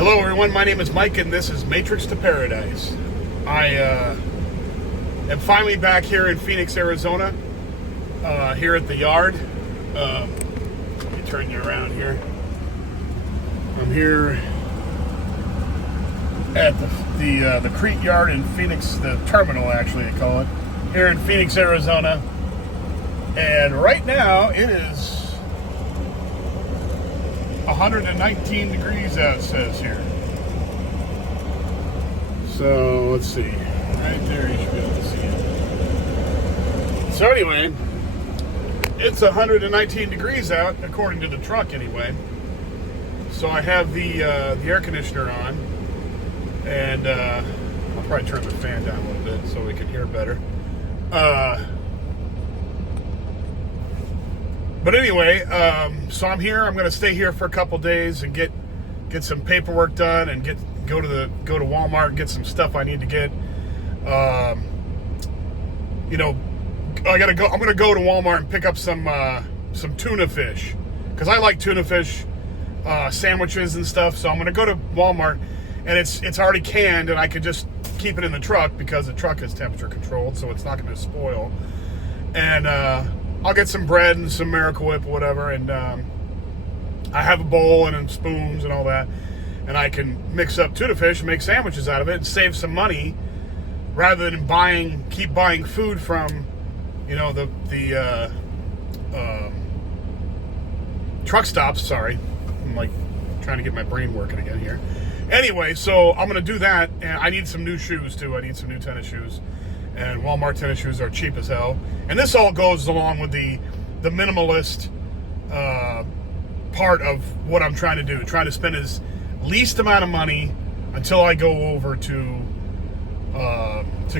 Hello everyone, my name is Mike and this is Matrix to Paradise. I am finally back here in Phoenix, Arizona, here at the yard. Let me turn you around here. I'm here at the Crete Yard in Phoenix, the terminal actually they call it, here in Phoenix, Arizona. And right now it is 119 degrees out, it says here. So let's see. Right there, you should be able to see it. So anyway, it's 119 degrees out, according to the truck anyway. So I have the air conditioner on, and I'll probably turn the fan down a little bit so we can hear better. But anyway, so I'm here. I'm going to stay here for a couple days and get some paperwork done and go to Walmart and get some stuff I need to get. I gotta go. I'm going to go to Walmart and pick up some tuna fish because I like tuna fish sandwiches and stuff. So I'm going to go to Walmart, and it's already canned, and I could just keep it in the truck because the truck is temperature controlled, so it's not going to spoil. And I'll get some bread and some Miracle Whip or whatever, and I have a bowl and spoons and all that, and I can mix up tuna fish and make sandwiches out of it and save some money rather than keep buying food from, the truck stops. Sorry, I'm like trying to get my brain working again here. Anyway, so I'm gonna do that, and I need some new shoes too. I need some new tennis shoes. And Walmart tennis shoes are cheap as hell. And this all goes along with the minimalist part of what I'm trying to do. Trying to spend as least amount of money until I go over to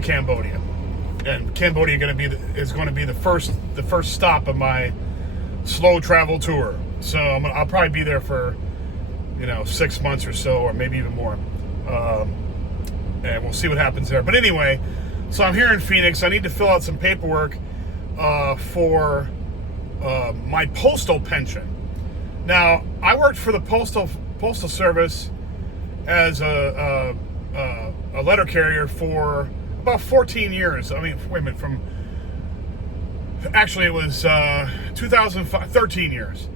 Cambodia. And Cambodia is going to be the first stop of my slow travel tour. So I'll probably be there for 6 months or so, or maybe even more. And we'll see what happens there. But anyway. So I'm here in Phoenix. I need to fill out some paperwork for my postal pension. Now, I worked for the postal service as a letter carrier for about 14 years. I mean, wait a minute, actually it was 13 years.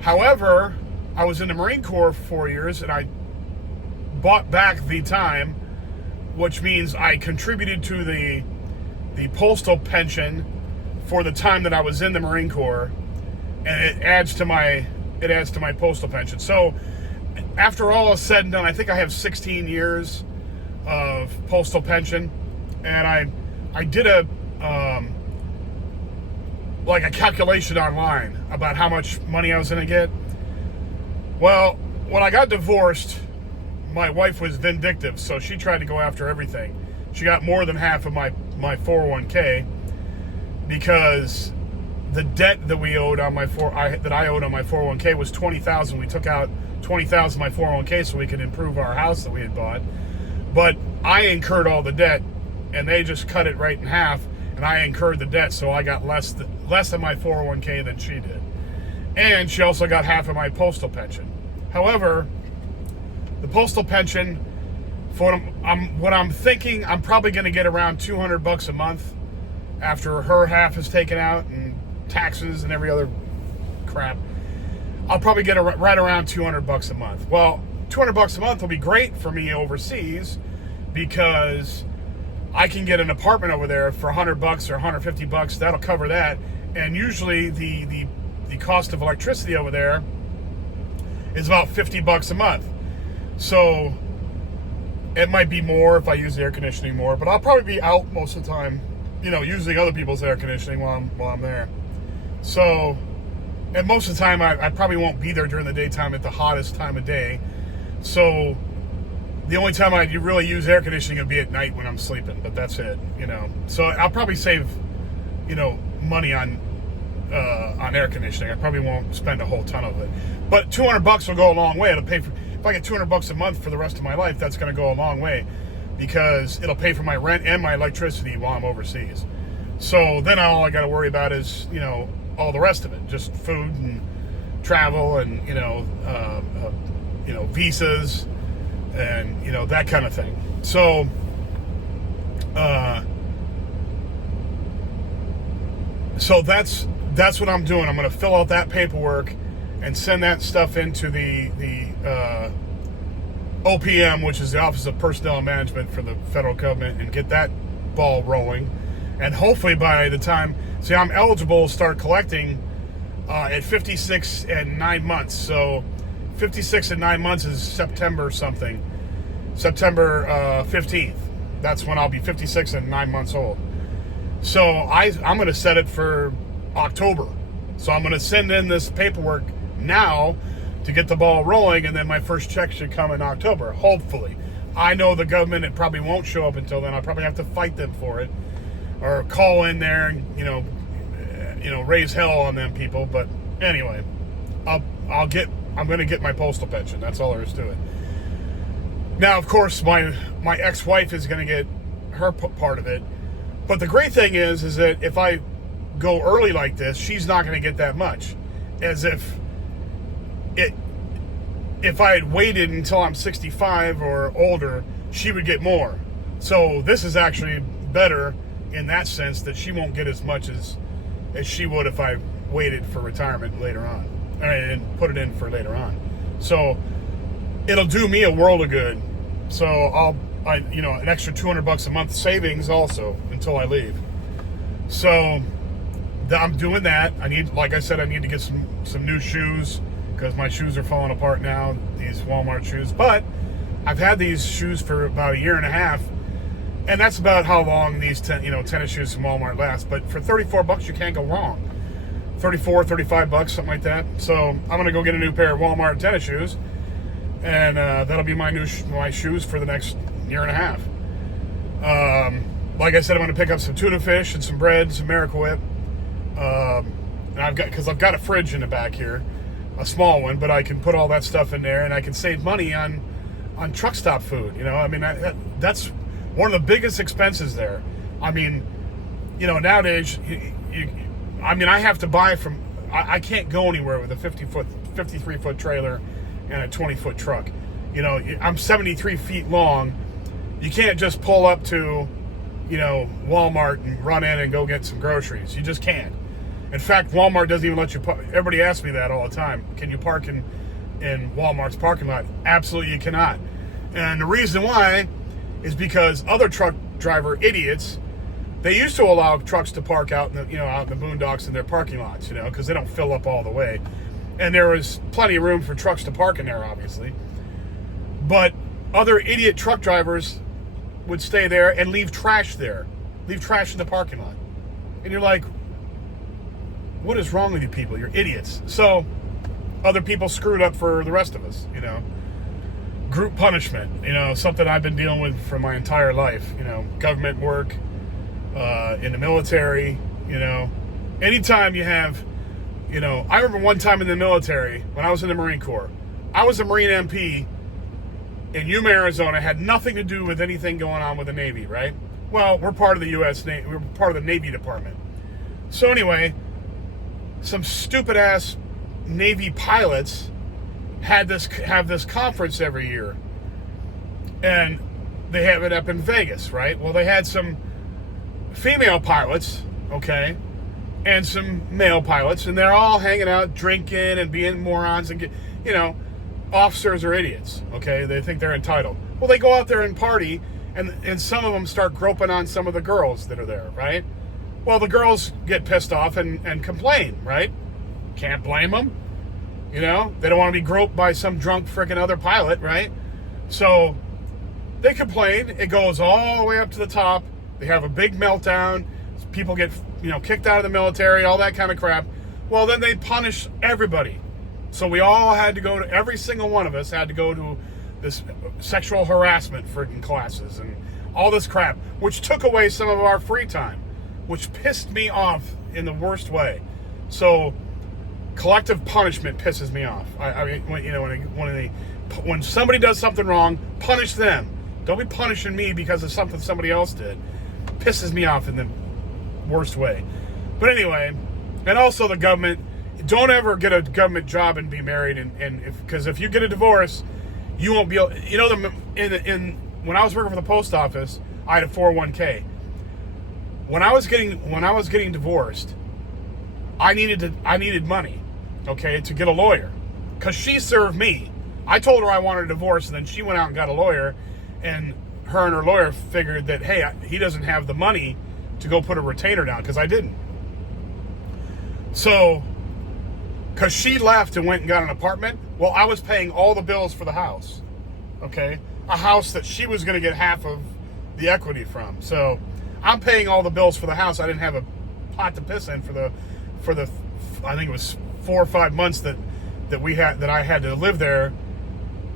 However, I was in the Marine Corps for 4 years, and I bought back the time, which means I contributed to the postal pension for the time that I was in the Marine Corps, and it adds to my postal pension. So after all is said and done, I think I have 16 years of postal pension, and I did a calculation online about how much money I was going to get. Well, when I got divorced, my wife was vindictive, so she tried to go after everything. She got more than half of my 401k because the debt that we owed on that I owed on my 401k was $20,000. We took out $20,000 of my 401k so we could improve our house that we had bought. But I incurred all the debt, and they just cut it right in half, and I incurred the debt, so I got less of my 401k than she did. And she also got half of my postal pension. However, the postal pension, for what I'm thinking, I'm probably going to get around $200 a month after her half is taken out and taxes and every other crap. I'll probably get right around $200 a month. Well, $200 a month will be great for me overseas because I can get an apartment over there for $100 or $150. That'll cover that. And usually the cost of electricity over there is about $50 a month. So it might be more if I use the air conditioning more, but I'll probably be out most of the time, using other people's air conditioning while I'm there. So, and most of the time I probably won't be there during the daytime at the hottest time of day. So the only time I really use air conditioning will be at night when I'm sleeping, but that's it, So I'll probably save, money on air conditioning. I probably won't spend a whole ton of it, but $200 will go a long way. It'll pay for. If I get $200 a month for the rest of my life, that's going to go a long way because it'll pay for my rent and my electricity while I'm overseas. So then all I got to worry about is, all the rest of it, just food and travel and, visas and, that kind of thing. So, that's what I'm doing. I'm going to fill out that paperwork and send that stuff into the OPM, which is the Office of Personnel Management for the federal government, and get that ball rolling. And hopefully by the time, I'm eligible to start collecting at 56 and 9 months. So 56 and 9 months is September 15th. That's when I'll be 56 and 9 months old. So I'm going to set it for October. So I'm going to send in this paperwork now to get the ball rolling, and then my first check should come in October, hopefully. I know the government, it probably won't show up until then. I'll probably have to fight them for it, or call in there and, raise hell on them people. But anyway, I'm going to get my postal pension. That's all there is to it. Now, of course, my ex-wife is going to get her part of it. But the great thing is that if I go early like this, she's not going to get that much. As if I had waited until I'm 65 or older, she would get more. So this is actually better in that sense, that she won't get as much as she would if I waited for retirement later on, and put it in for later on. So it'll do me a world of good. So an extra $200 a month savings also until I leave. So I'm doing that. Like I said, I need to get some new shoes, because my shoes are falling apart now, these Walmart shoes. But I've had these shoes for about a year and a half, and that's about how long these tennis shoes from Walmart last. But for $34, you can't go wrong. $34, $35, something like that. So I'm gonna go get a new pair of Walmart tennis shoes, and that'll be my shoes for the next year and a half. Like I said, I'm gonna pick up some tuna fish and some bread, some Miracle Whip. And I've got a fridge in the back here, a small one, but I can put all that stuff in there, and I can save money on truck stop food. That's one of the biggest expenses there. Nowadays, I have to buy from. I can't go anywhere with a 53-foot trailer and a 20-foot truck. I'm 73 feet long. You can't just pull up to, Walmart and run in and go get some groceries. You just can't. In fact, Walmart doesn't even let you park. Everybody asks me that all the time. Can you park in Walmart's parking lot? Absolutely, you cannot. And the reason why is because other truck driver idiots, they used to allow trucks to park out in the boondocks in their parking lots, because they don't fill up all the way. And there was plenty of room for trucks to park in there, obviously. But other idiot truck drivers would stay there and leave trash there. Leave trash in the parking lot. And you're like, what is wrong with you people? You're idiots. So other people screwed up for the rest of us, Group punishment, something I've been dealing with for my entire life, government work, in the military, anytime you have, I remember one time in the military, when I was in the Marine Corps, I was a Marine MP in Yuma, Arizona, had nothing to do with anything going on with the Navy, right? Well, we're part of the U.S. Navy, we're part of the Navy Department. So anyway, some stupid-ass Navy pilots have this conference every year, and they have it up in Vegas, right? Well, they had some female pilots, okay, and some male pilots, and they're all hanging out, drinking, and being morons, and officers are idiots, okay? They think they're entitled. Well, they go out there and party, and some of them start groping on some of the girls that are there, right? Well, the girls get pissed off and complain, right? Can't blame them. They don't want to be groped by some drunk freaking other pilot, right? So they complain. It goes all the way up to the top. They have a big meltdown. People get, kicked out of the military, all that kind of crap. Well, then they punish everybody. So we all had to go to, every single one of us had to go to this sexual harassment freaking classes and all this crap, which took away some of our free time, which pissed me off in the worst way. So collective punishment pisses me off. When somebody does something wrong, punish them. Don't be punishing me because of something somebody else did. Pisses me off in the worst way. But anyway, and also the government, don't ever get a government job and be married, because if you get a divorce you won't be able, you know, when I was working for the post office, I had a 401k. When I was getting divorced, I needed money, okay, to get a lawyer, because she served me. I told her I wanted a divorce, and then she went out and got a lawyer, and her lawyer figured that, hey, he doesn't have the money to go put a retainer down, because I didn't. So, because she left and went and got an apartment, well, I was paying all the bills for the house, okay? A house that she was going to get half of the equity from. So, I'm paying all the bills for the house. I didn't have a pot to piss in for the I think it was 4 or 5 months that I had to live there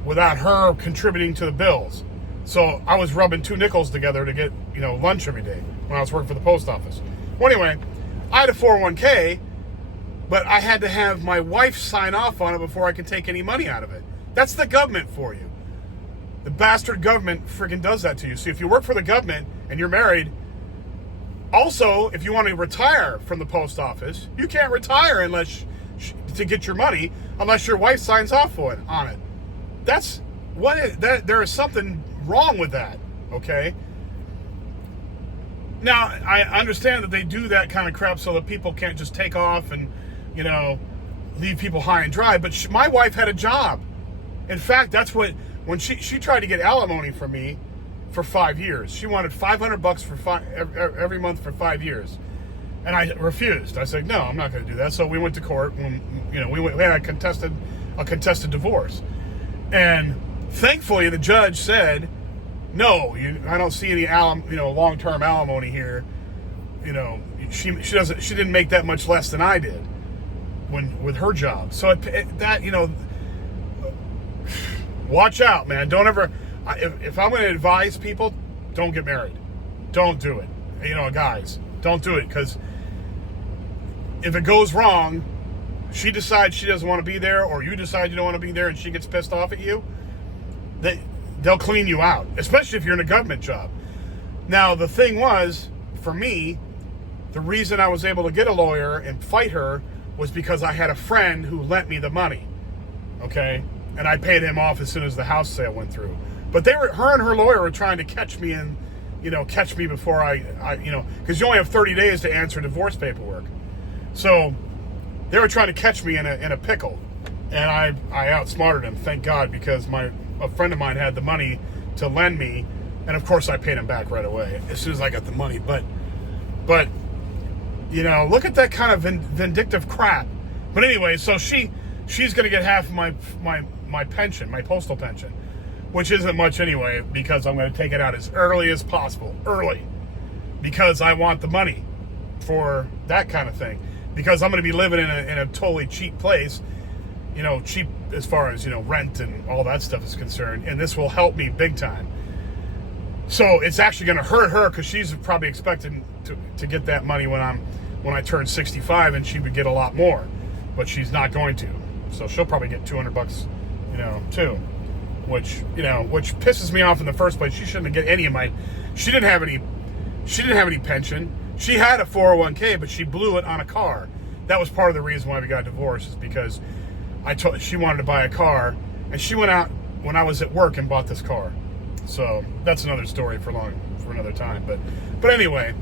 without her contributing to the bills. So I was rubbing 2 nickels together to get, you know, lunch every day when I was working for the post office. Well, anyway, I had a 401k, but I had to have my wife sign off on it before I could take any money out of it. That's the government for you. The bastard government freaking does that to you. So if you work for the government and you're married, also, if you want to retire from the post office, you can't retire unless to get your money unless your wife signs off on it. There is something wrong with that, okay? Now, I understand that they do that kind of crap so that people can't just take off and, you know, leave people high and dry, but my wife had a job. In fact, that's what, when she tried to get alimony from me for 5 years. She wanted $500 every month for 5 years, and I refused. I said, no, I'm not going to do that. So we went to court, and we had a contested divorce, and thankfully the judge said, no, I don't see any long-term alimony here. You know, she didn't make that much less than I did with her job. So watch out, man. Don't ever. If I'm going to advise people, don't get married. Don't do it. You know, guys, don't do it, because if it goes wrong, she decides she doesn't want to be there, or you decide you don't want to be there, and she gets pissed off at you, they'll clean you out, especially if you're in a government job. Now, the thing was, for me, the reason I was able to get a lawyer and fight her was because I had a friend who lent me the money, okay? And I paid him off as soon as the house sale went through. But her and her lawyer were trying to catch me before because you only have 30 days to answer divorce paperwork. So they were trying to catch me in a pickle, and I outsmarted them, thank God, because a friend of mine had the money to lend me, and of course I paid him back right away as soon as I got the money. But look at that kind of vindictive crap. But anyway, so she's going to get half of my pension, my postal pension, which isn't much anyway, because I'm going to take it out as early as possible. Early. Because I want the money for that kind of thing. Because I'm going to be living in a totally cheap place. You know, cheap as far as, rent and all that stuff is concerned. And this will help me big time. So it's actually going to hurt her, because she's probably expecting to get that money when I turn 65, and she would get a lot more. But she's not going to. So she'll probably get $200, too. Which pisses me off in the first place. She shouldn't get any of mine. She didn't have any pension. She had a 401k, but she blew it on a car. That was part of the reason why we got divorced, is because she wanted to buy a car, and she went out when I was at work and bought this car. So that's another story for another time. But anyway,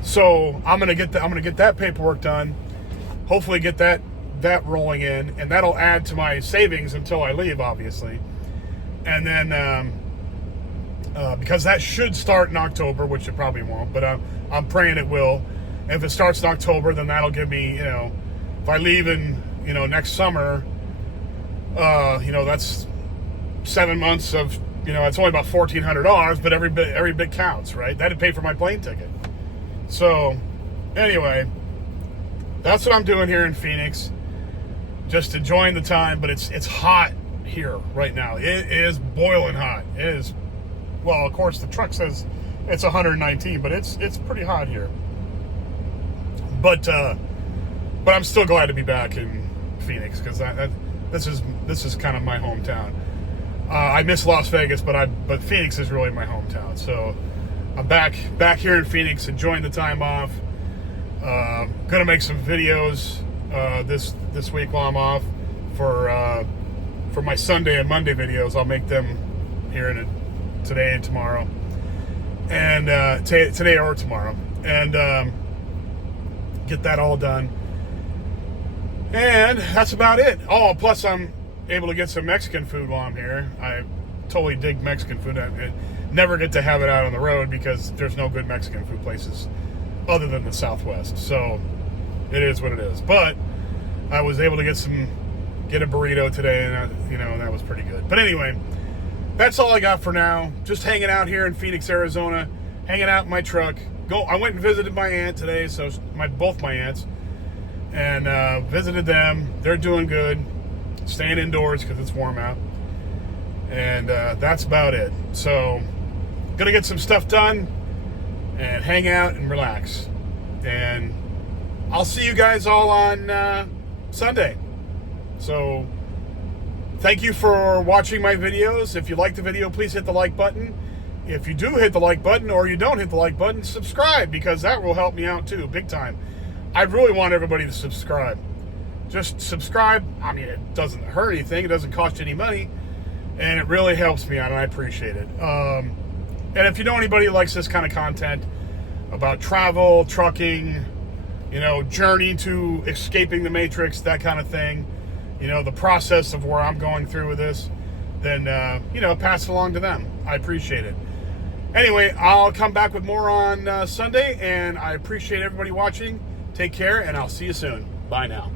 so I'm gonna get that paperwork done. Hopefully get that rolling in, and that'll add to my savings until I leave, obviously. And then, because that should start in October, which it probably won't, but I'm praying it will. And if it starts in October, then that'll give me, if I leave in, next summer, that's 7 months of, it's only about $1,400, but every bit counts, right? That'd pay for my plane ticket. So, anyway, that's what I'm doing here in Phoenix. Just enjoying the time, but it's hot here right now. It is boiling hot. It is, well, of course the truck says it's 119, but it's pretty hot here. But I'm still glad to be back in Phoenix, because this is kind of my hometown. I miss Las Vegas, but Phoenix is really my hometown. So I'm back here in Phoenix, enjoying the time off. Gonna make some videos this week while I'm off for for my Sunday and Monday videos. I'll make them here today and tomorrow, and today or tomorrow, and get that all done. And that's about it. Oh, plus I'm able to get some Mexican food while I'm here. I totally dig Mexican food. I never get to have it out on the road because there's no good Mexican food places other than the Southwest. So it is what it is. But I was able to get a burrito today, and that was pretty good. But anyway, that's all I got for now. Just hanging out here in Phoenix, Arizona, hanging out in my truck. I went and visited my aunt today, so both my aunts, and visited them. They're doing good, staying indoors because it's warm out, and that's about it. So, gonna get some stuff done and hang out and relax. And I'll see you guys all on Sunday. So, thank you for watching my videos. If you like the video, please hit the like button. If you do hit the like button or you don't hit the like button, subscribe, because that will help me out too, big time. I really want everybody to subscribe. Just subscribe. I mean, it doesn't hurt anything. It doesn't cost you any money. And it really helps me out, and I appreciate it. And if you know anybody who likes this kind of content about travel, trucking, journey to escaping the Matrix, that kind of thing, the process of where I'm going through with this, then, pass it along to them. I appreciate it. Anyway, I'll come back with more on Sunday, and I appreciate everybody watching. Take care, and I'll see you soon. Bye now.